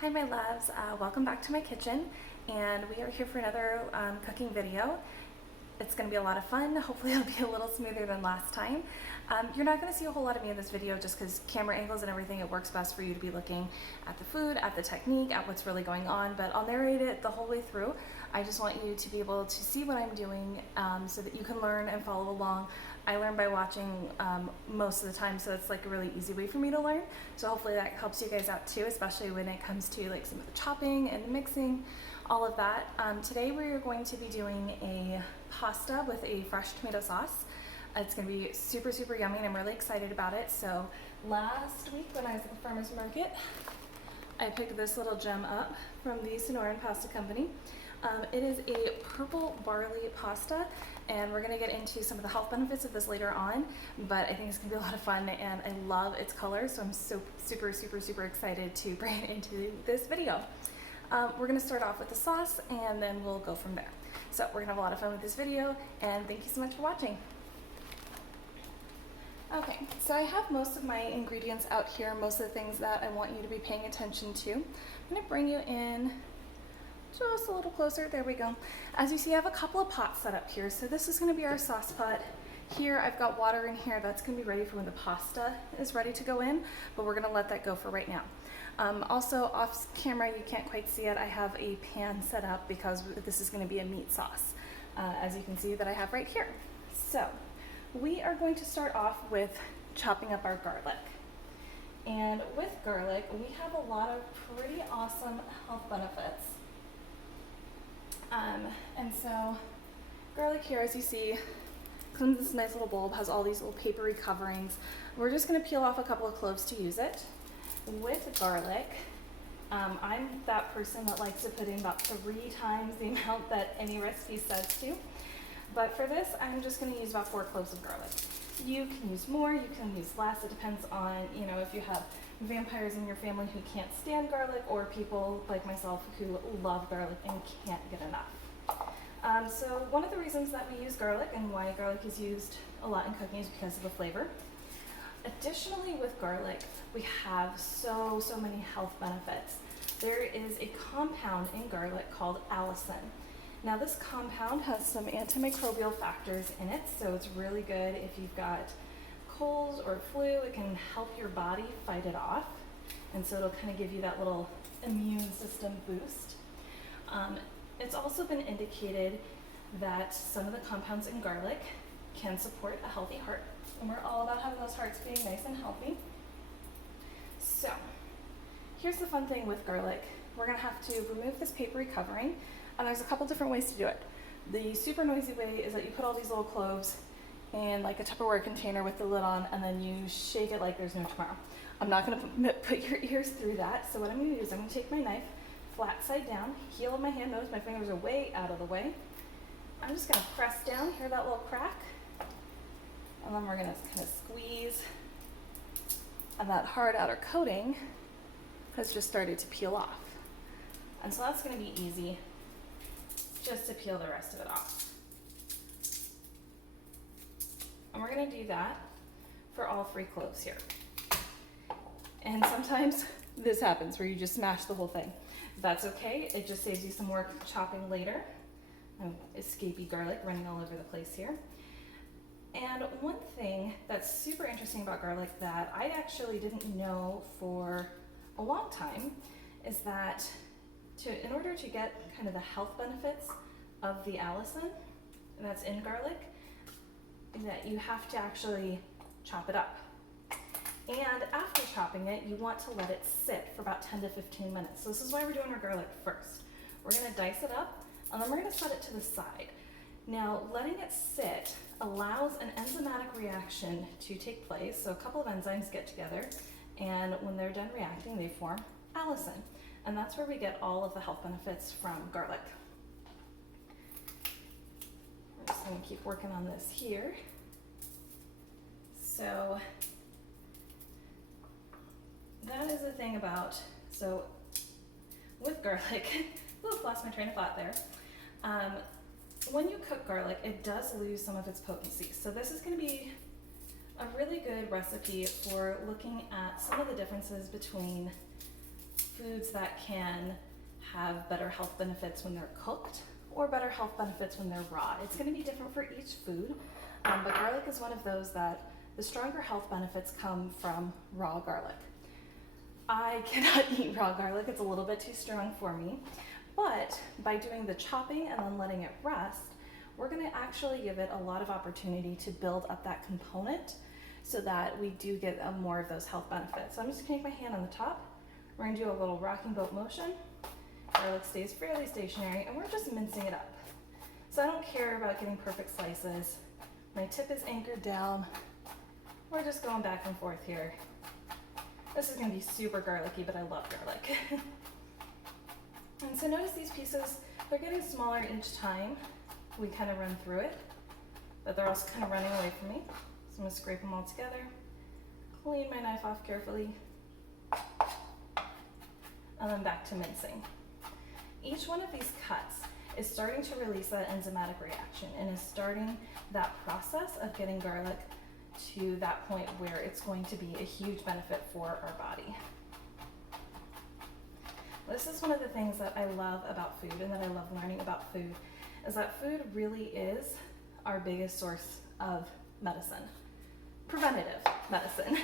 Hi my loves, welcome back to my kitchen, and we are here for another cooking video. It's going to be a lot of fun. Hopefully it'll be a little smoother than last time. You're not going to see a whole lot of me in this video just because camera angles and everything, it works best for you to be looking at the food, at the technique, at what's really going on, but I'll narrate it the whole way through. I just want you to be able to see what I'm doing so that you can learn and follow along. I learn by watching most of the time, so it's like a really easy way for me to learn. So hopefully that helps you guys out too, especially when it comes to like some of the chopping and the mixing, all of that. Today we're going to be doing a pasta with a fresh tomato sauce. It's going to be super, super yummy, and I'm really excited about it. So last week when I was at the farmer's market, I picked this little gem up from the Sonoran Pasta Company. It is a purple barley pasta, and we're going to get into some of the health benefits of this later on, but I think it's going to be a lot of fun, and I love its color, so I'm so super, super, super excited to bring it into this video. We're going to start off with the sauce, and then we'll go from there. So we're going to have a lot of fun with this video, and thank you so much for watching. Okay, so I have most of my ingredients out here, most of the things that I want you to be paying attention to. I'm going to bring you in just a little closer. There we go. As you see, I have a couple of pots set up here. So this is going to be our sauce pot. Here I've got water in here. That's going to be ready for when the pasta is ready to go in, but we're going to let that go for right now. Also off camera, you can't quite see it, I have a pan set up because this is going to be a meat sauce, as you can see that I have right here. So we are going to start off with chopping up our garlic. And with garlic, we have a lot of pretty awesome health benefits. And so garlic here, as you see, comes in this nice little bulb, has all these little papery coverings. We're just going to peel off a couple of cloves to use it. With garlic, I'm that person that likes to put in about 3 times the amount that any recipe says to. But for this, I'm just going to use about 4 cloves of garlic. You can use more, you can use less. It depends on, you know, if you have vampires in your family who can't stand garlic, or people like myself who love garlic and can't get enough. So one of the reasons that we use garlic and why garlic is used a lot in cooking is because of the flavor. Additionally, with garlic, we have so many health benefits. There is a compound in garlic called allicin. Now this compound has some antimicrobial factors in it, so it's really good if you've got colds or flu. It can help your body fight it off, and so it'll kind of give you that little immune system boost. It's also been indicated that some of the compounds in garlic can support a healthy heart, and we're all about having those hearts being nice and healthy. So here's the fun thing with garlic. We're going to have to remove this papery covering, and there's a couple different ways to do it. The super noisy way is that you put all these little cloves in like a Tupperware container with the lid on, and then you shake it like there's no tomorrow. I'm not going to put your ears through that, so what I'm going to do is I'm going to take my knife flat side down, heel of my hand, notice my fingers are way out of the way. I'm just going to press down, hear that little crack, and then we're going to kind of squeeze, and that hard outer coating has just started to peel off. And so that's going to be easy just to peel the rest of it off. And we're going to do that for all 3 cloves here. And sometimes this happens where you just smash the whole thing. That's okay, it just saves you some work chopping later. Escapey garlic running all over the place here. And one thing that's super interesting about garlic that I actually didn't know for a long time is that in order to get kind of the health benefits of the allicin that's in garlic, that you have to actually chop it up. And after chopping it, you want to let it sit for about 10 to 15 minutes. So this is why we're doing our garlic first. We're going to dice it up, and then we're going to set it to the side. Now, letting it sit allows an enzymatic reaction to take place. So a couple of enzymes get together, and when they're done reacting, they form allicin. And that's where we get all of the health benefits from garlic. I'm just going to keep working on this here. So that is the thing about, so with garlic, ooh, lost my train of thought there. When you cook garlic, it does lose some of its potency. So this is going to be a really good recipe for looking at some of the differences between foods that can have better health benefits when they're cooked or better health benefits when they're raw. It's going to be different for each food, but garlic is one of those that the stronger health benefits come from raw garlic. I cannot eat raw garlic, it's a little bit too strong for me, but by doing the chopping and then letting it rest, we're going to actually give it a lot of opportunity to build up that component so that we do get more of those health benefits. So I'm just going to take my hand on the top. We're going to do a little rocking boat motion. Garlic stays fairly stationary, and we're just mincing it up. So I don't care about getting perfect slices. My tip is anchored down. We're just going back and forth here. This is going to be super garlicky, but I love garlic. And so notice these pieces, they're getting smaller each time we kind of run through it, but they're also kind of running away from me. So I'm going to scrape them all together, clean my knife off carefully, and then back to mincing. Each one of these cuts is starting to release that enzymatic reaction and is starting that process of getting garlic to that point where it's going to be a huge benefit for our body. This is one of the things that I love about food and that I love learning about food, is that food really is our biggest source of medicine, preventative medicine.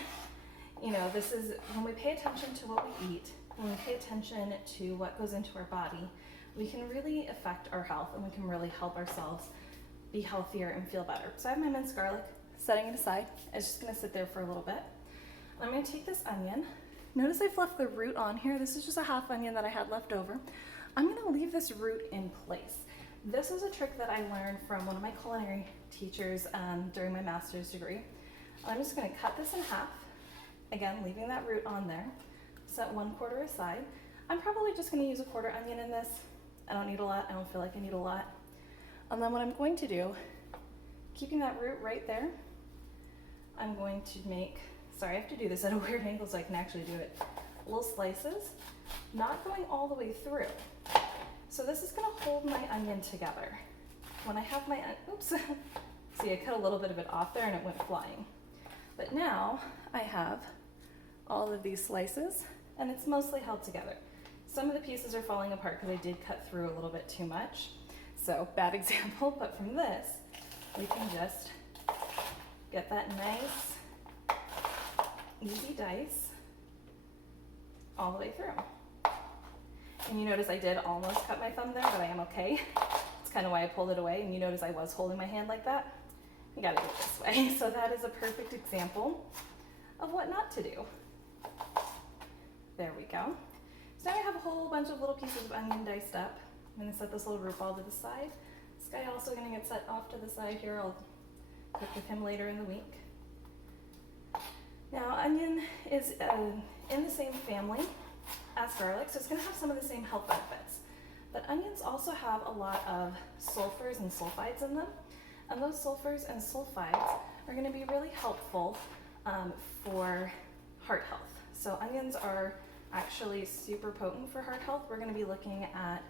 You know, this is when we pay attention to what we eat, when we pay attention to what goes into our body, we can really affect our health and we can really help ourselves be healthier and feel better. So I have my minced garlic, setting it aside. It's just gonna sit there for a little bit. I'm gonna take this onion. Notice I've left the root on here. This is just a half onion that I had left over. I'm gonna leave this root in place. This is a trick that I learned from one of my culinary teachers during my master's degree. I'm just gonna cut this in half. Again, leaving that root on there. Set 1/4 aside. I'm probably just gonna use a quarter onion in this. I don't need a lot, I don't feel like I need a lot. And then what I'm going to do, keeping that root right there, I'm going to make, sorry, I have to do this at a weird angle so I can actually do it, little slices, not going all the way through. So this is gonna hold my onion together. When I have my, oops, see I cut a little bit of it off there and it went flying. But now I have all of these slices and it's mostly held together. Some of the pieces are falling apart because I did cut through a little bit too much. So bad example, but from this, we can just get that nice, easy dice all the way through. And you notice I did almost cut my thumb there, but I am okay. It's kind of why I pulled it away, and you notice I was holding my hand like that. You gotta do it this way. So that is a perfect example of what not to do. There we go. So now I have a whole bunch of little pieces of onion diced up. I'm gonna set this little root ball to the side. This guy also gonna get set off to the side here. I'll cook with him later in the week. Now, onion is in the same family as garlic, so it's gonna have some of the same health benefits. But onions also have a lot of sulfurs and sulfides in them, and those sulfurs and sulfides are gonna be really helpful for heart health. So onions are actually super potent for heart health. We're gonna be looking at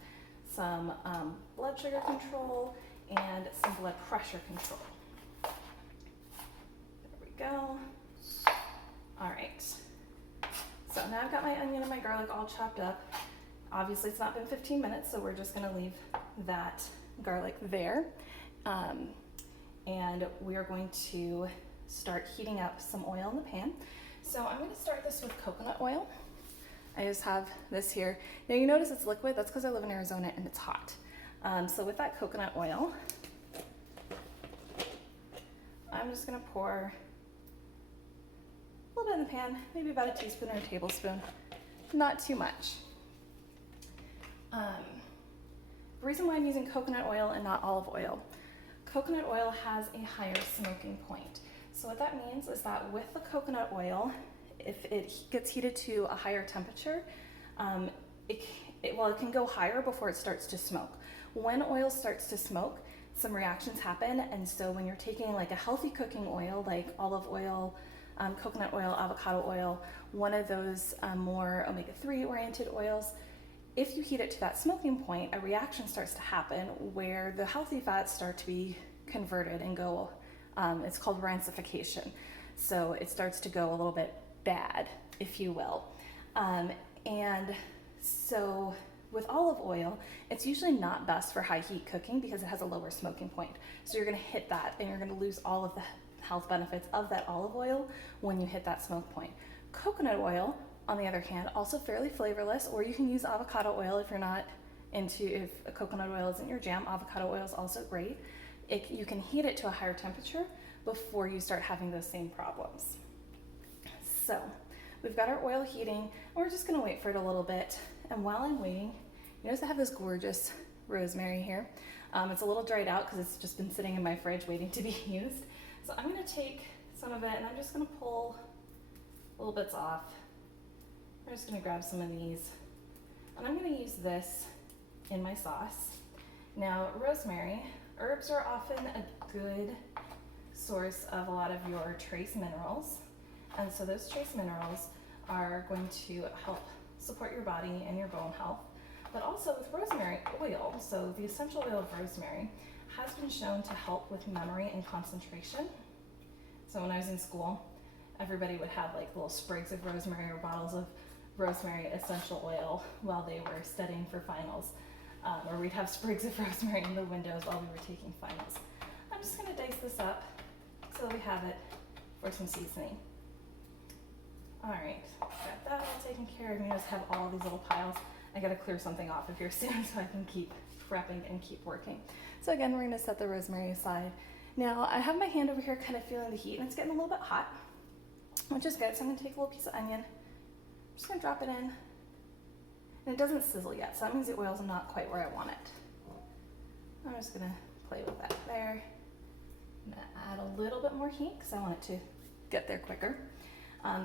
some blood sugar control and some blood pressure control. There we go. All right. So now I've got my onion and my garlic all chopped up. Obviously it's not been 15 minutes, so we're just gonna leave that garlic there. And we are going to start heating up some oil in the pan. So I'm gonna start this with coconut oil. I just have this here. Now you notice it's liquid, that's because I live in Arizona and it's hot. So with that coconut oil, I'm just gonna pour a little bit in the pan, maybe about a teaspoon or a tablespoon, not too much. The reason why I'm using coconut oil and not olive oil, coconut oil has a higher smoking point. So what that means is that with the coconut oil, if it gets heated to a higher temperature, it can go higher before it starts to smoke. When oil starts to smoke, some reactions happen, and so when you're taking like a healthy cooking oil, like olive oil, coconut oil, avocado oil, one of those more omega-3 oriented oils, if you heat it to that smoking point, a reaction starts to happen where the healthy fats start to be converted and go, it's called rancification. So it starts to go a little bit bad, if you will. And So with olive oil, it's usually not best for high heat cooking because it has a lower smoking point. So you're gonna hit that and you're gonna lose all of the health benefits of that olive oil when you hit that smoke point. Coconut oil, on the other hand, also fairly flavorless, or you can use avocado oil if you're not if a coconut oil isn't your jam. Avocado oil is also great. You can heat it to a higher temperature before you start having those same problems. So we've got our oil heating, and we're just gonna wait for it a little bit. And while I'm waiting, you notice I have this gorgeous rosemary here. It's a little dried out because it's just been sitting in my fridge waiting to be used. So I'm gonna take some of it and I'm just gonna pull little bits off. I'm just gonna grab some of these, and I'm gonna use this in my sauce. Now, rosemary, herbs are often a good source of a lot of your trace minerals. And so those trace minerals are going to help support your body and your bone health. But also with rosemary oil, so the essential oil of rosemary has been shown to help with memory and concentration. So when I was in school, everybody would have like little sprigs of rosemary or bottles of rosemary essential oil while they were studying for finals. Or we'd have sprigs of rosemary in the windows while we were taking finals. I'm just gonna dice this up so we have it for some seasoning. All right, got that all taken care of. You just have all these little piles. I gotta clear something off of here soon so I can keep prepping and keep working. So again, we're gonna set the rosemary aside. Now I have my hand over here kind of feeling the heat, and it's getting a little bit hot, which is good. So I'm gonna take a little piece of onion. I'm just gonna drop it in. And it doesn't sizzle yet, so that means the oil's not quite where I want it. I'm just gonna play with that there. I'm gonna add a little bit more heat because I want it to get there quicker.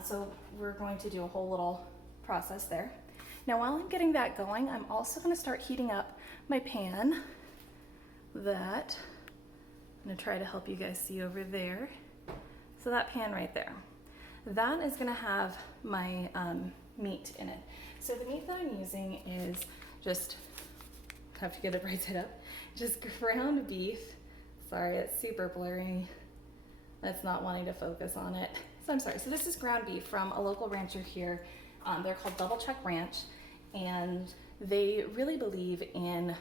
So we're going to do a whole little process there. Now while I'm getting that going, I'm also gonna start heating up my pan that I'm gonna try to help you guys see over there. So that pan right there, that is gonna have my meat in it. So the meat that I'm using is just, have to get it right side up, just ground beef. Sorry, it's super blurry. That's not wanting to focus on it. So I'm sorry. So this is ground beef from a local rancher here. They're called Double Check Ranch, and they really believe in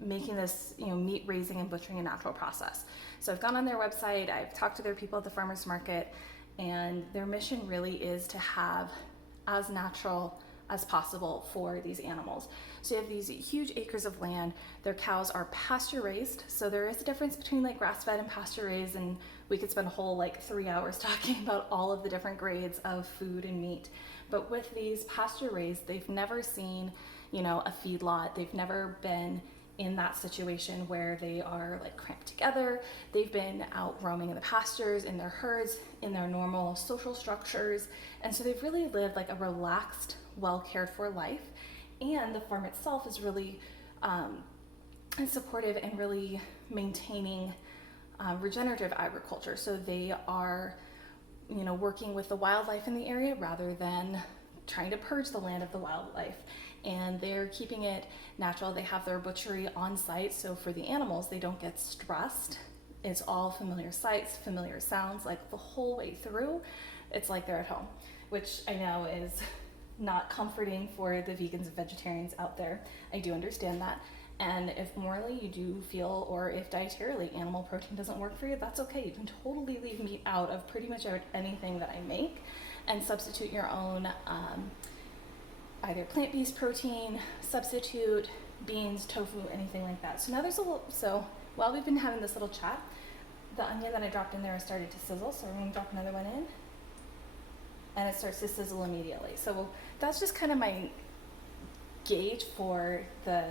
making this, meat raising and butchering a natural process. So I've gone on their website, I've talked to their people at the farmers market, and their mission really is to have as natural as possible for these animals. So you have these huge acres of land. Their cows are pasture raised. So there is a difference between like grass fed and pasture raised, and we could spend a whole 3 hours talking about all of the different grades of food and meat. But with these pasture raised, they've never seen, a feedlot. They've never been in that situation where they are cramped together. They've been out roaming in the pastures, in their herds, in their normal social structures. And so they've really lived a relaxed, well cared for life. And the farm itself is really supportive and really maintaining regenerative agriculture. So they are, working with the wildlife in the area rather than trying to purge the land of the wildlife. And they're keeping it natural. They have their butchery on site, so for the animals, they don't get stressed. It's all familiar sights, familiar sounds, the whole way through. It's like they're at home, which I know is not comforting for the vegans and vegetarians out there. I do understand that. And if morally you do feel, or if dietarily animal protein doesn't work for you, that's okay. You can totally leave meat out of pretty much anything that I make and substitute your own either plant-based protein, substitute beans, tofu, anything like that. So now so while we've been having this little chat, the onion that I dropped in there has started to sizzle. So we're gonna drop another one in, and it starts to sizzle immediately. So that's just kind of my gauge for the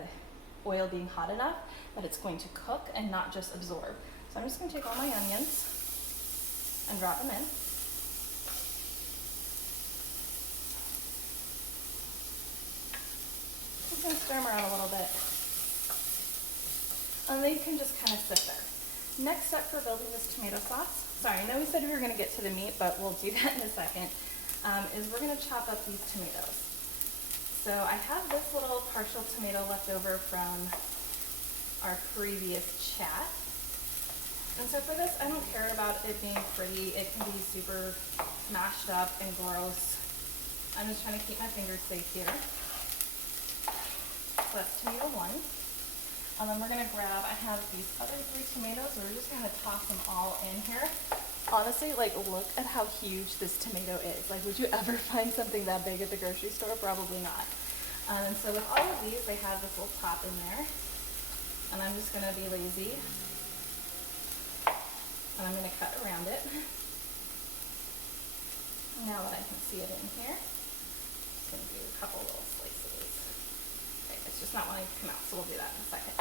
oil being hot enough that it's going to cook and not just absorb. So I'm just gonna take all my onions and drop them in. Just gonna stir them around a little bit. And they can just kind of sit there. Next step for building this tomato sauce, sorry, I know we said we were gonna get to the meat, but we'll do that in a second, is we're gonna chop up these tomatoes. So I have this little partial tomato left over from our previous chat. And so for this, I don't care about it being pretty. It can be super mashed up and gross. I'm just trying to keep my fingers safe here. So that's tomato 1. And then we're gonna grab, I have these other 3 tomatoes. We're just gonna toss them all in here. Honestly, like, look at how huge this tomato is. Like, would you ever find something that big at the grocery store? Probably not. And so with all of these, they have this little top in there. And I'm just gonna be lazy. And I'm gonna cut around it. Now that I can see it in here, I'm just gonna do a couple little slices. Okay, it's just not wanting to come out, so we'll do that in a second.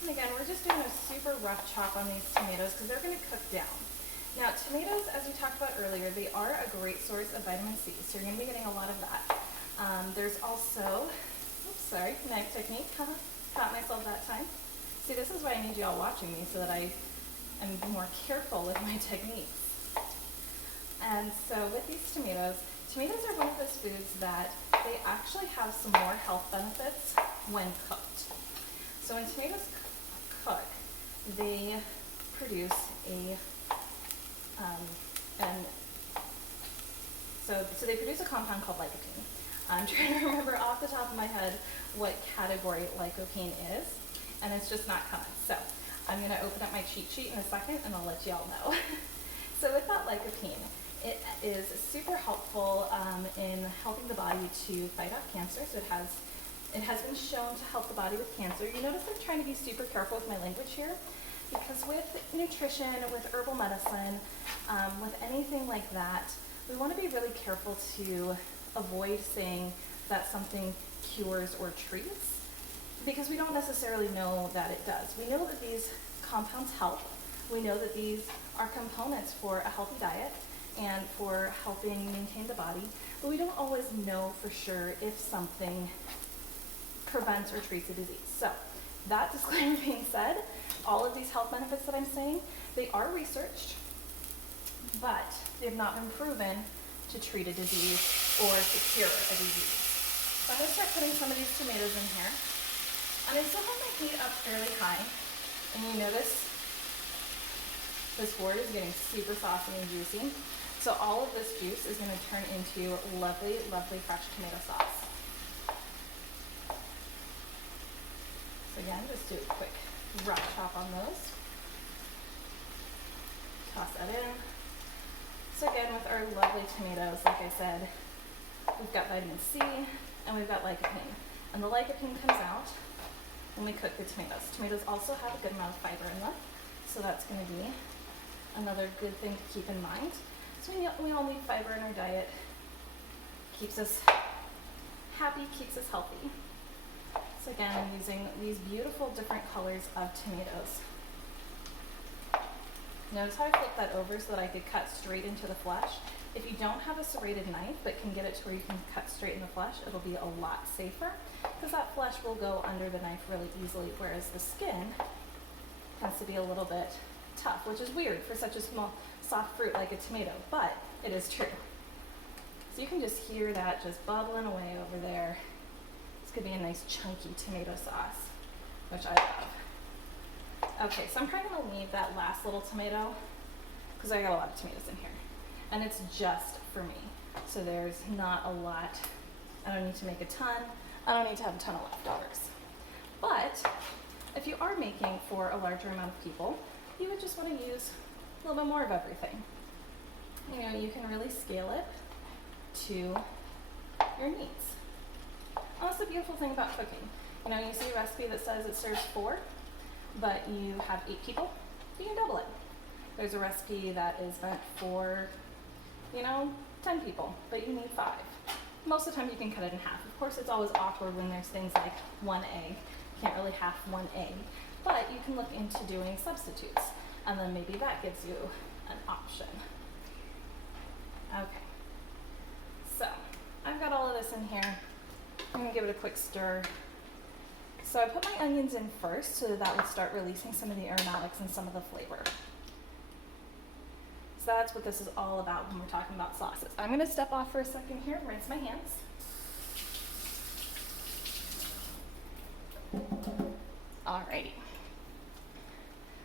And again, we're just doing a super rough chop on these tomatoes because they're going to cook down. Now, tomatoes, as we talked about earlier, they are a great source of vitamin C, so you're going to be getting a lot of that. There's also, oops, sorry, knife technique, caught myself that time. See, this is why I need you all watching me so that I am more careful with my techniques. And so with these tomatoes are one of those foods that they actually have some more health benefits when cooked. So when tomatoes cook, they produce so they produce a compound called lycopene. I'm trying to remember off the top of my head what category lycopene is, and it's just not coming. So I'm going to open up my cheat sheet in a second, and I'll let you all know. So with that lycopene, it is super helpful in helping the body to fight off cancer. So it has been shown to help the body with cancer. You notice I'm trying to be super careful with my language here, because with nutrition, with herbal medicine, with anything like that, we want to be really careful to avoid saying that something cures or treats, because we don't necessarily know that it does. We know that these compounds help. We know that these are components for a healthy diet and for helping maintain the body, but we don't always know for sure if something prevents or treats a disease. So that disclaimer being said, all of these health benefits that I'm saying, they are researched, but they've not been proven to treat a disease or to cure a disease. So I'm going to start putting some of these tomatoes in here. And I still have my heat up fairly high. And you notice this board is getting super saucy and juicy. So all of this juice is going to turn into lovely, lovely fresh tomato sauce. So again, just do a quick rough chop on those. Toss that in. So again, with our lovely tomatoes, like I said, we've got vitamin C and we've got lycopene. And the lycopene comes out when we cook the tomatoes. Tomatoes also have a good amount of fiber in them, so that's going to be another good thing to keep in mind. So we all need fiber in our diet. Keeps us happy, keeps us healthy. So again, I'm using these beautiful different colors of tomatoes. Notice how I flip that over so that I could cut straight into the flesh. If you don't have a serrated knife but can get it to where you can cut straight in the flesh, it'll be a lot safer, because that flesh will go under the knife really easily, whereas the skin tends to be a little bit tough, which is weird for such a small, soft fruit like a tomato, but it is true. So you can just hear that just bubbling away over there. This could be a nice chunky tomato sauce, which I love. Okay, so I'm probably going to leave that last little tomato because I got a lot of tomatoes in here. And it's just for me. So there's not a lot. I don't need to make a ton. I don't need to have a ton of leftovers. But if you are making for a larger amount of people, you would just want to use a little bit more of everything. You know, you can really scale it to your needs. And that's the beautiful thing about cooking. You know, you see a recipe that says it serves 4, but you have 8 people, you can double it. There's a recipe that is meant for, 10 people, but you need 5. Most of the time you can cut it in half. Of course, it's always awkward when there's things like 1 egg. You can't really half 1 egg, but you can look into doing substitutes, and then maybe that gives you an option. Okay, so I've got all of this in here. I'm gonna give it a quick stir. So I put my onions in first so that would start releasing some of the aromatics and some of the flavor. So that's what this is all about when we're talking about sauces. I'm gonna step off for a second here, rinse my hands. Alrighty.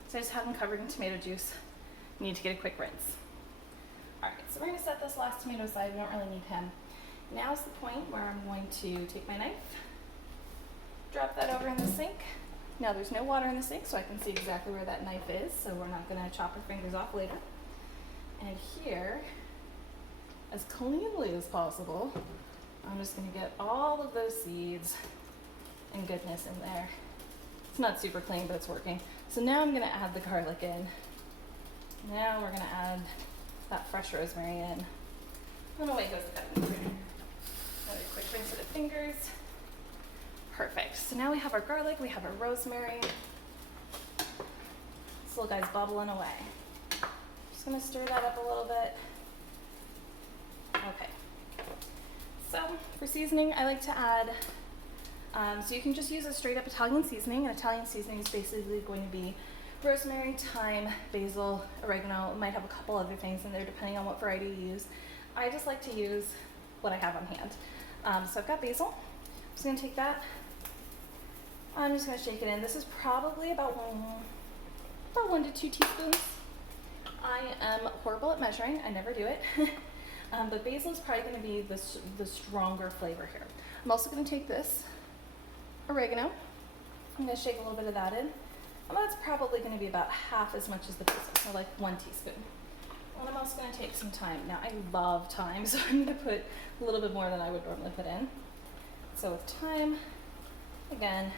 So I just have them covered in tomato juice. you need to get a quick rinse. All right, so we're gonna set this last tomato aside. We don't really need him. Now's the point where I'm going to take my knife, drop that over in the sink. Now there's no water in the sink, so I can see exactly where that knife is, so we're not gonna chop our fingers off later. And here, as cleanly as possible, I'm just gonna get all of those seeds and goodness in there. It's not super clean, but it's working. So now I'm gonna add the garlic in. Now we're gonna add that fresh rosemary in. And away goes the cutting. Another quick rinse of the fingers. Perfect. So now we have our garlic, we have our rosemary. This little guy's bubbling away. Just gonna stir that up a little bit. Okay. So for seasoning, I like to add, so you can just use a straight up Italian seasoning. An Italian seasoning is basically going to be rosemary, thyme, basil, oregano. It might have a couple other things in there depending on what variety you use. I just like to use what I have on hand. So I've got basil. I'm just gonna take that. I'm just gonna shake it in. This is probably about 1 to 2 teaspoons. I am horrible at measuring. I never do it. But basil is probably gonna be the stronger flavor here. I'm also gonna take this oregano. I'm gonna shake a little bit of that in. And that's probably gonna be about half as much as the basil, so like 1 teaspoon. And I'm also gonna take some thyme. Now I love thyme, so I'm gonna put a little bit more than I would normally put in. So with thyme, again,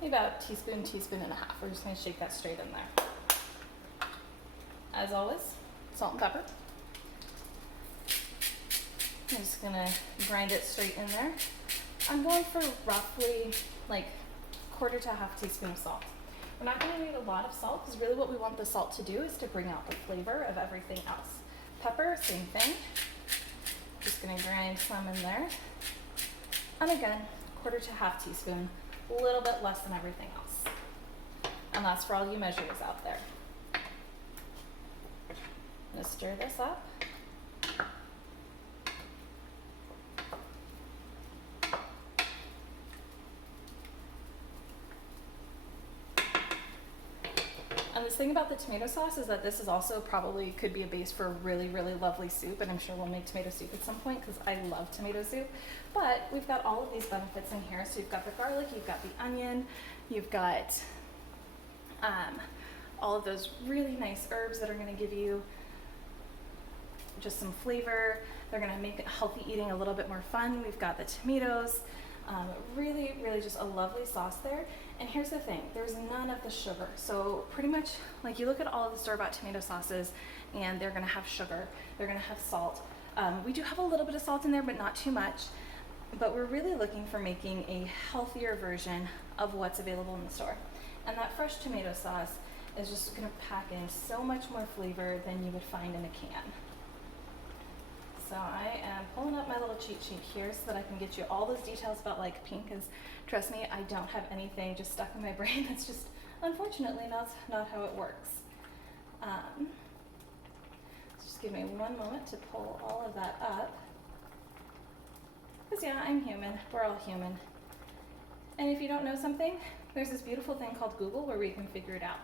maybe about teaspoon and a half. We're just gonna shake that straight in there. As always, salt and pepper. I'm just gonna grind it straight in there. I'm going for roughly like 1/4 to 1/2 teaspoon of salt. We're not gonna need a lot of salt because really what we want the salt to do is to bring out the flavor of everything else. Pepper, same thing. Just gonna grind some in there. And again, 1/4 to 1/2 teaspoon, a little bit less than everything else. And that's for all you measurers out there. I'm gonna stir this up. And this thing about the tomato sauce is that this is also probably could be a base for a really, really lovely soup, and I'm sure we'll make tomato soup at some point because I love tomato soup. But we've got all of these benefits in here. So you've got the garlic, you've got the onion, you've got all of those really nice herbs that are going to give you just some flavor. They're going to make healthy eating a little bit more fun. We've got the tomatoes. Really, really just a lovely sauce there. And here's the thing, there's none of the sugar. So pretty much, like you look at all of the store-bought tomato sauces and they're gonna have sugar, they're gonna have salt. We do have a little bit of salt in there, but not too much. But we're really looking for making a healthier version of what's available in the store. And that fresh tomato sauce is just gonna pack in so much more flavor than you would find in a can. So I am pulling up my little cheat sheet here so that I can get you all those details about like pink, because trust me, I don't have anything just stuck in my brain. That's just unfortunately not how it works. Just give me 1 moment to pull all of that up. Because yeah, I'm human, we're all human. And if you don't know something, there's this beautiful thing called Google where we can figure it out.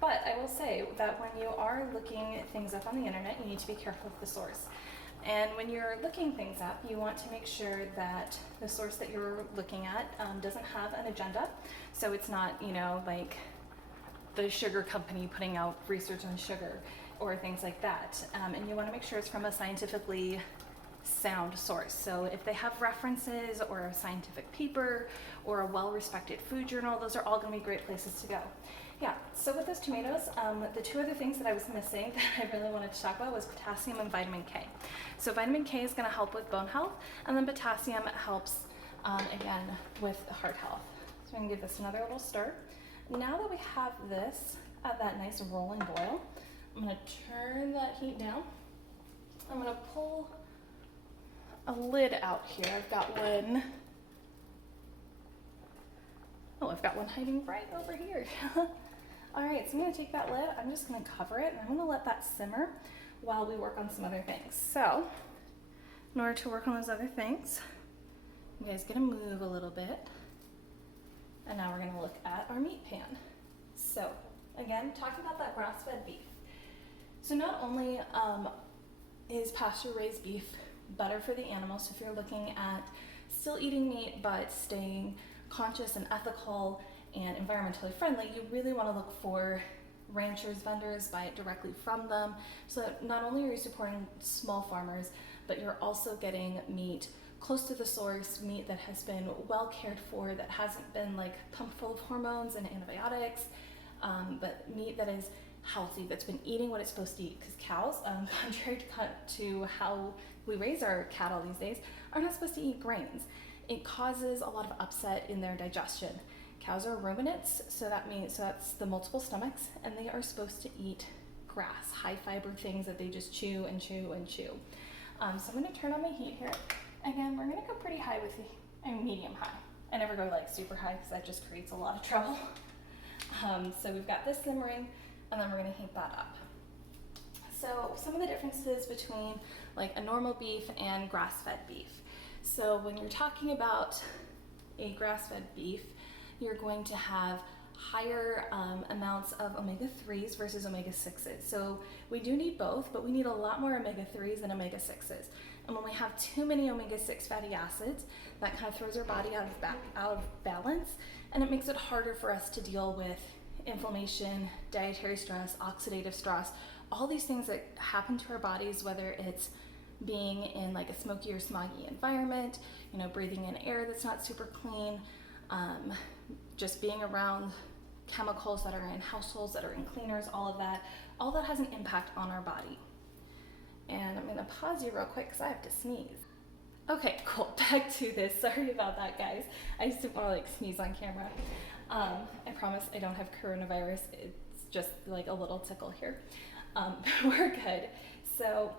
But I will say that when you are looking things up on the internet, you need to be careful with the source. And when you're looking things up, you want to make sure that the source that you're looking at doesn't have an agenda. So it's not, you know, like the sugar company putting out research on sugar or things like that. And you want to make sure it's from a scientifically sound source. So if they have references or a scientific paper or a well-respected food journal, those are all going to be great places to go. Yeah, so with those tomatoes, the 2 other things that I was missing that I really wanted to talk about was potassium and vitamin K. So vitamin K is going to help with bone health, and then potassium helps, again, with heart health. So I'm going to give this another little stir. Now that we have this at that nice rolling boil, I'm going to turn that heat down. I'm going to pull a lid out here. I've got one. Oh, I've got one hiding right over here. All right, so I'm gonna take that lid, I'm just gonna cover it, and I'm gonna let that simmer while we work on some other things. So, in order to work on those other things, you guys gonna move a little bit, and now we're gonna look at our meat pan. So, again, talking about that grass-fed beef. So not only is pasture-raised beef better for the animals, so if you're looking at still eating meat but staying conscious and ethical and environmentally friendly, you really want to look for ranchers, vendors, buy it directly from them. So that not only are you supporting small farmers, but you're also getting meat close to the source, meat that has been well cared for, that hasn't been like pumped full of hormones and antibiotics, but meat that is healthy, that's been eating what it's supposed to eat. Because cows, contrary to how we raise our cattle these days, are not supposed to eat grains. It causes a lot of upset in their digestion. Cows are ruminants, so that's the multiple stomachs, and they are supposed to eat grass, high fiber things that they just chew and chew and chew. So I'm going to turn on my heat here. Again, we're going to go pretty high with medium high. I never go like super high because that just creates a lot of trouble. So we've got this simmering, and then we're going to heat that up. So some of the differences between like a normal beef and grass-fed beef. So when you're talking about a grass-fed beef, you're going to have higher amounts of omega-3s versus omega-6s. So we do need both, but we need a lot more omega-3s than omega-6s. And when we have too many omega-6 fatty acids, that kind of throws our body out of balance, and it makes it harder for us to deal with inflammation, dietary stress, oxidative stress, all these things that happen to our bodies, whether it's being in like a smoky or smoggy environment, breathing in air that's not super clean, just being around chemicals that are in households, that are in cleaners, all that has an impact on our body. And I'm gonna pause you real quick because I have to sneeze. Okay, cool, back to this. Sorry about that, guys. I used to want to like sneeze on camera. I promise I don't have coronavirus. It's just like a little tickle here. We're good. So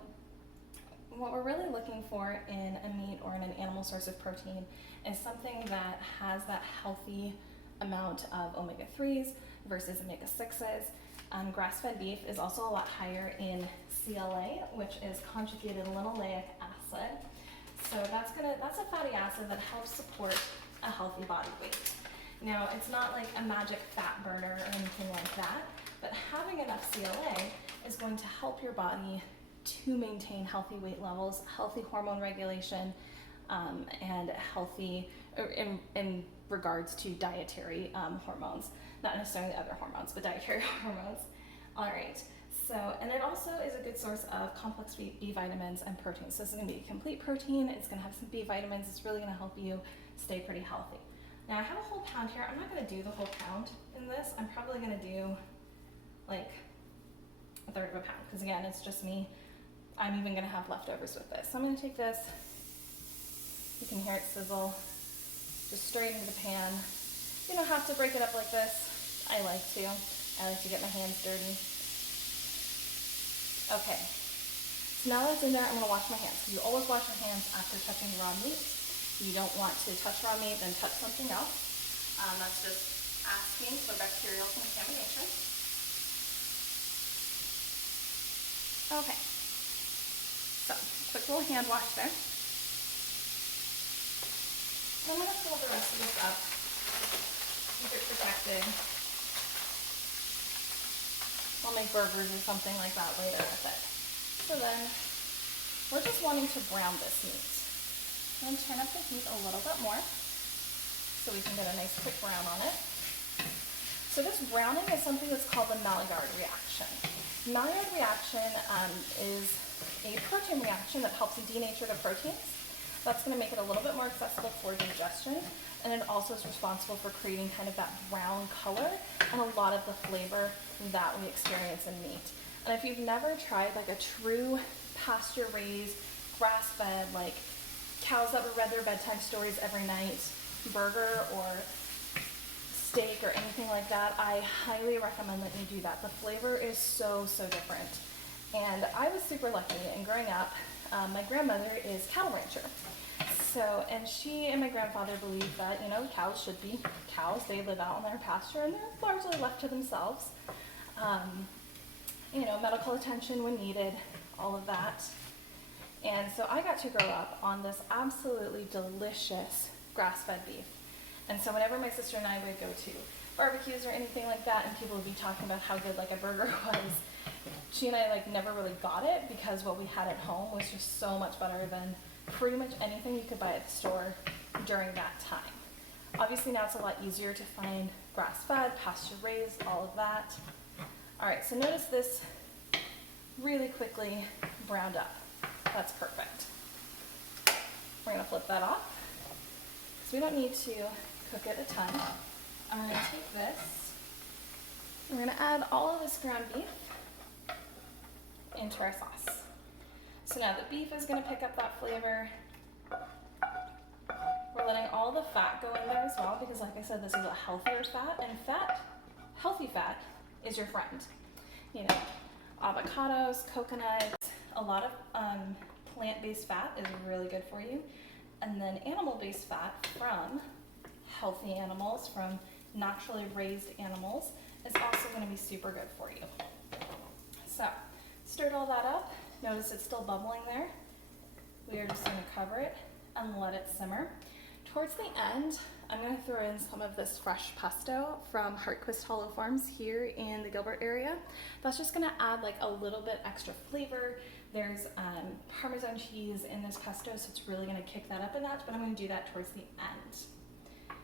what we're really looking for in a meat or in an animal source of protein is something that has that healthy amount of omega-3s versus omega-6s. Grass-fed beef is also a lot higher in CLA, which is conjugated linoleic acid. So that's a fatty acid that helps support a healthy body weight. Now, it's not like a magic fat burner or anything like that, but having enough CLA is going to help your body to maintain healthy weight levels, healthy hormone regulation, and healthy in regards to dietary hormones, not necessarily other hormones, but dietary hormones. All right. So, and it also is a good source of complex B vitamins and proteins. So this is going to be a complete protein. It's going to have some B vitamins. It's really going to help you stay pretty healthy. Now I have a whole pound here. I'm not going to do the whole pound in this. I'm probably going to do like a third of a pound because again, it's just me. I'm even going to have leftovers with this. So I'm going to take this. You can hear it sizzle. Just straight into the pan. You don't have to break it up like this. I like to. I like to get my hands dirty. Okay, so now that it's in there, I'm going to wash my hands. Because you always wash your hands after touching raw meat. You don't want to touch raw meat, then touch something else. That's just asking for bacterial contamination. Okay, so quick little hand wash there. I'm going to fill the rest of this up, keep it protected. I'll make burgers or something like that later with it. So then, we're just wanting to brown this meat. I'm going to turn up the heat a little bit more so we can get a nice quick brown on it. So this browning is something that's called the Maillard reaction. Maillard reaction is a protein reaction that helps denature the proteins. That's going to make it a little bit more accessible for digestion, and it also is responsible for creating kind of that brown color and a lot of the flavor that we experience in meat. And if you've never tried like a true pasture-raised, grass-fed, like cows that would read their bedtime stories every night, burger or steak or anything like that, I highly recommend that you do that. The flavor is so, so different. And I was super lucky, and growing up, my grandmother is cattle rancher. So, and she and my grandfather believed that, cows should be cows. They live out on their pasture and they're largely left to themselves. Medical attention when needed, all of that. And so I got to grow up on this absolutely delicious grass-fed beef. And so whenever my sister and I would go to barbecues or anything like that, and people would be talking about how good like a burger was, she and I like never really got it because what we had at home was just so much better than pretty much anything you could buy at the store during that time. Obviously now it's a lot easier to find grass-fed, pasture-raised, all of that. All right, so notice this really quickly browned up. That's perfect. We're gonna flip that off because we don't need to cook it a ton. I'm gonna take this, we're gonna add all of this ground beef into our sauce. So now the beef is gonna pick up that flavor. We're letting all the fat go in there as well because like I said, this is a healthier fat, and healthy fat is your friend. You know, avocados, coconuts, a lot of plant-based fat is really good for you. And then animal-based fat from healthy animals, from naturally raised animals, is also gonna be super good for you. So, stirred all that up. Notice it's still bubbling there. We are just gonna cover it and let it simmer. Towards the end, I'm gonna throw in some of this fresh pesto from Hartquist Hollow Farms here in the Gilbert area. That's just gonna add like a little bit extra flavor. There's Parmesan cheese in this pesto, so it's really gonna kick that up a notch, but I'm gonna do that towards the end.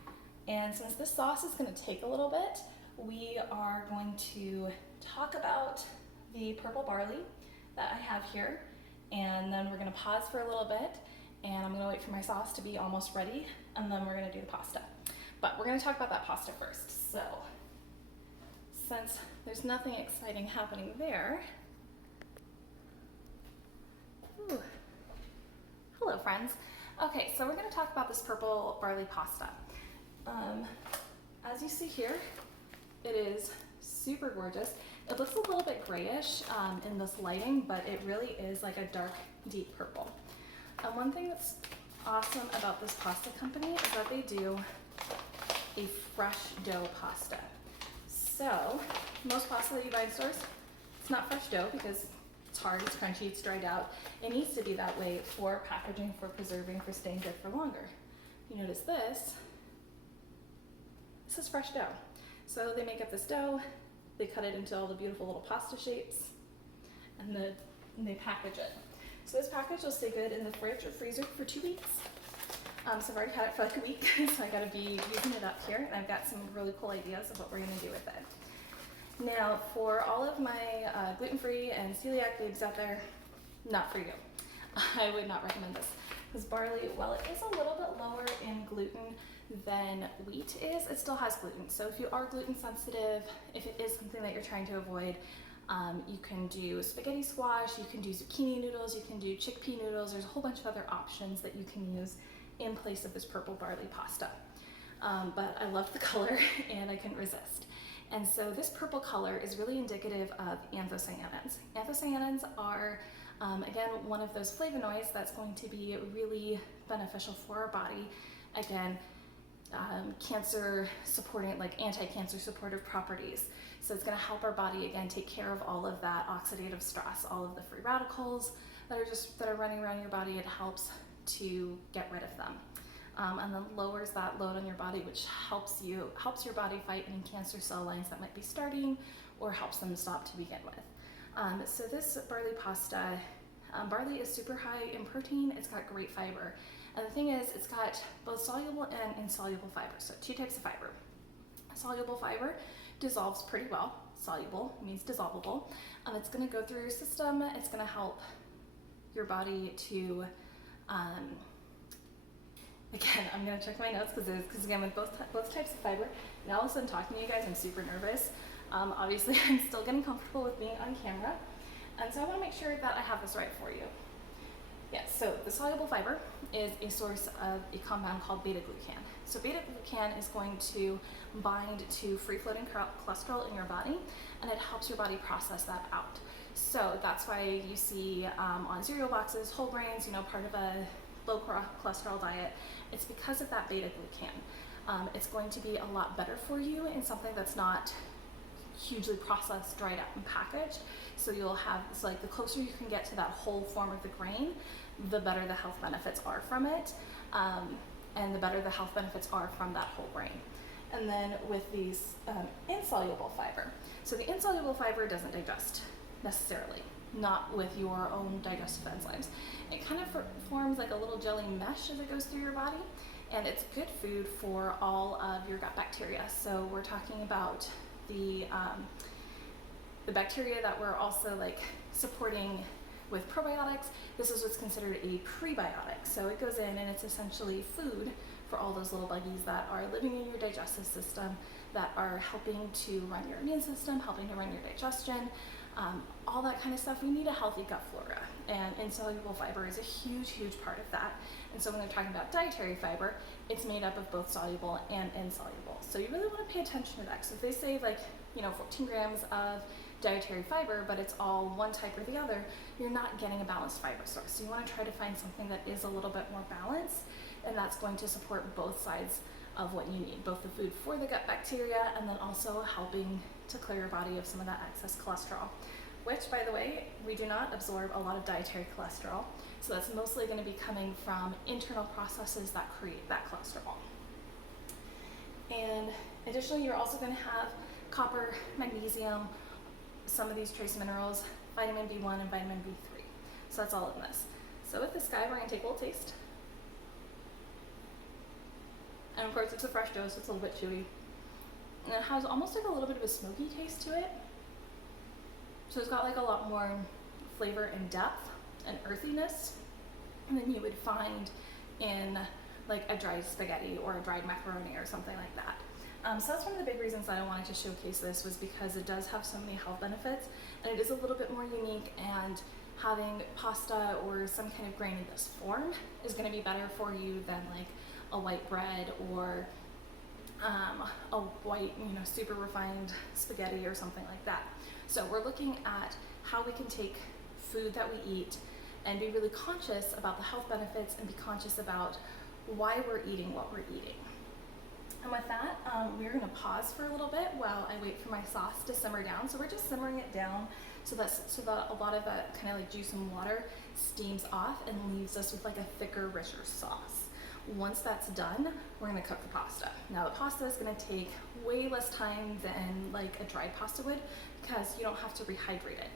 And since this sauce is gonna take a little bit, we are going to talk about the purple barley that I have here, and then we're gonna pause for a little bit, and I'm gonna wait for my sauce to be almost ready, and then we're gonna do the pasta. But we're gonna talk about that pasta first. So, since there's nothing exciting happening there, ooh. Hello friends. Okay, so we're gonna talk about this purple barley pasta. As you see here, it is super gorgeous. It looks a little bit grayish in this lighting, but it really is like a dark, deep purple. And one thing that's awesome about this pasta company is that they do a fresh dough pasta. So most pasta that you buy in stores, it's not fresh dough because it's hard, it's crunchy, it's dried out. It needs to be that way for packaging, for preserving, for staying good for longer. You notice this is fresh dough. So they make up this dough, they cut it into all the beautiful little pasta shapes, and they package it. So this package will stay good in the fridge or freezer for 2 weeks. So I've already had it for like a week, so I gotta be using it up here, and I've got some really cool ideas of what we're gonna do with it. Now, for all of my gluten-free and celiac babes out there, not for you. I would not recommend this, because barley, while it is a little bit lower in gluten than wheat is, it still has gluten. So if you are gluten sensitive, if it is something that you're trying to avoid, you can do spaghetti squash, you can do zucchini noodles, you can do chickpea noodles. There's a whole bunch of other options that you can use in place of this purple barley pasta. But I love the color and I couldn't resist. And so this purple color is really indicative of anthocyanins. Anthocyanins are, again, one of those flavonoids that's going to be really beneficial for our body. Again, cancer supporting, like anti-cancer supportive properties. So it's going to help our body again take care of all of that oxidative stress, all of the free radicals that are running around your body. It helps to get rid of them, and then lowers that load on your body, which helps your body fight any cancer cell lines that might be starting, or helps them stop to begin with. So this barley pasta, barley is super high in protein. It's got great fiber. And the thing is, it's got both soluble and insoluble fiber, so 2 types of fiber. Soluble fiber dissolves pretty well. Soluble means dissolvable. It's going to go through your system. It's going to help your body to, again, I'm going to check my notes because again, with both types of fiber, and all of a sudden talking to you guys, I'm super nervous. Obviously, I'm still getting comfortable with being on camera, and so I want to make sure that I have this right for you. Yes, so the soluble fiber is a source of a compound called beta-glucan. So beta-glucan is going to bind to free-floating cholesterol in your body, and it helps your body process that out. So that's why you see on cereal boxes, whole grains, part of a low cholesterol diet. It's because of that beta-glucan. It's going to be a lot better for you in something that's not hugely processed, dried out, and packaged. So you'll have, it's like the closer you can get to that whole form of the grain, the better the health benefits are from it, and the better the health benefits are from that whole grain. And then with these insoluble fiber, so the insoluble fiber doesn't digest. necessarily, not with your own digestive enzymes. It kind of forms like a little jelly mesh as it goes through your body, and it's good food for all of your gut bacteria. So we're talking about the bacteria that we're also like supporting with probiotics. This is what's considered a prebiotic. So it goes in and it's essentially food for all those little buggies that are living in your digestive system, that are helping to run your immune system, helping to run your digestion, all that kind of stuff. We need a healthy gut flora, and insoluble fiber is a huge, huge part of that. And so when they're talking about dietary fiber, it's made up of both soluble and insoluble. So you really want to pay attention to that. So if they say 14 grams of dietary fiber, but it's all one type or the other, you're not getting a balanced fiber source. So you want to try to find something that is a little bit more balanced, and that's going to support both sides of what you need, both the food for the gut bacteria and then also helping to clear your body of some of that excess cholesterol, which, by the way, we do not absorb a lot of dietary cholesterol. So that's mostly going to be coming from internal processes that create that cholesterol. And additionally, you're also going to have copper, magnesium, some of these trace minerals, vitamin B1 and vitamin B3. So that's all in this. So with this guy, we're going to take a little taste. And of course, it's a fresh dough, so it's a little bit chewy. And it has almost like a little bit of a smoky taste to it. So it's got like a lot more flavor and depth and earthiness than you would find in like a dried spaghetti or a dried macaroni or something like that. So that's one of the big reasons that I wanted to showcase this, was because it does have so many health benefits, and it is a little bit more unique, and having pasta or some kind of grain in this form is going to be better for you than like a white bread or a white, super refined spaghetti or something like that. So we're looking at how we can take food that we eat and be really conscious about the health benefits and be conscious about why we're eating what we're eating. And with that, we're going to pause for a little bit while I wait for my sauce to simmer down. So we're just simmering it down so that a lot of that kind of like juice and water steams off and leaves us with like a thicker, richer sauce. Once that's done, we're going to cook the pasta. Now the pasta is going to take way less time than like a dried pasta would, because you don't have to rehydrate it.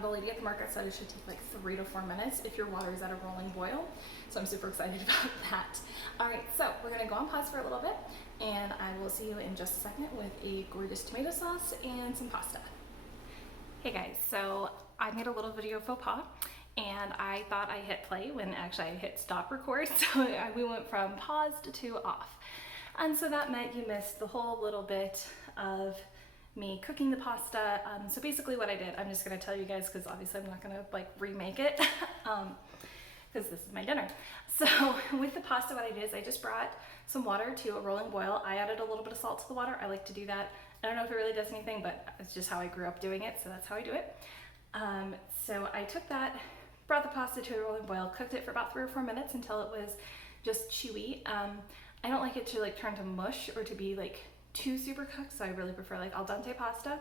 The lady at the market said it should take like 3 to 4 minutes if your water is at a rolling boil. So I'm super excited about that. All right, so we're gonna go on pause for a little bit, and I will see you in just a second with a gorgeous tomato sauce and some pasta. Hey guys, so I made a little video faux pas, and I thought I hit play when actually I hit stop record. So we went from paused to off. And so that meant you missed the whole little bit of me cooking the pasta. So basically what I did, I'm just gonna tell you guys, because obviously I'm not gonna like remake it, because this is my dinner. So with the pasta, what I did is I just brought some water to a rolling boil. I added a little bit of salt to the water. I like to do that. I don't know if it really does anything, but it's just how I grew up doing it, so that's how I do it. So I took that, brought the pasta to a rolling boil, cooked it for about 3 or 4 minutes until it was just chewy. I don't like it to like turn to mush or to be like too super cooked, so I really prefer like al dente pasta.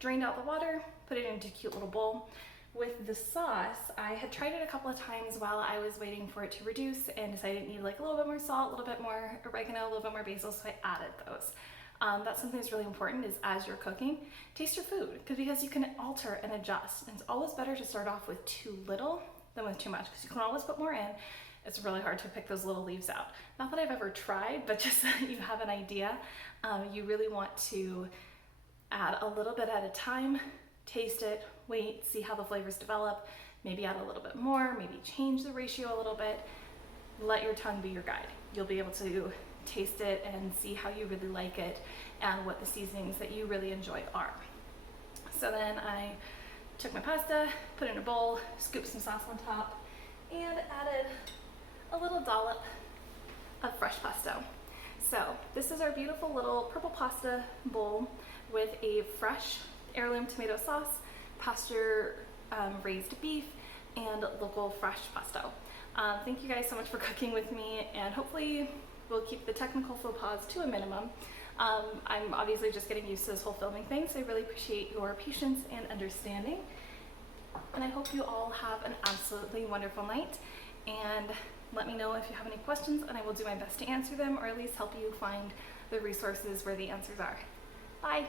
Drained out the water, put it into a cute little bowl. With the sauce, I had tried it a couple of times while I was waiting for it to reduce and decided it needed like a little bit more salt, a little bit more oregano, a little bit more basil, so I added those. That's something that's really important, is as you're cooking, taste your food, because you can alter and adjust. And it's always better to start off with too little than with too much, because you can always put more in. It's really hard to pick those little leaves out. Not that I've ever tried, but just so that you have an idea. You really want to add a little bit at a time, taste it, wait, see how the flavors develop, maybe add a little bit more, maybe change the ratio a little bit. Let your tongue be your guide. You'll be able to taste it and see how you really like it and what the seasonings that you really enjoy are. So then I took my pasta, put it in a bowl, scooped some sauce on top, and added a little dollop of fresh pesto. So this is our beautiful little purple pasta bowl with a fresh heirloom tomato sauce, pasture-raised beef, and local fresh pesto. Thank you guys so much for cooking with me, and hopefully we'll keep the technical faux pas to a minimum. I'm obviously just getting used to this whole filming thing, so I really appreciate your patience and understanding. And I hope you all have an absolutely wonderful night, and let me know if you have any questions, and I will do my best to answer them, or at least help you find the resources where the answers are. Bye!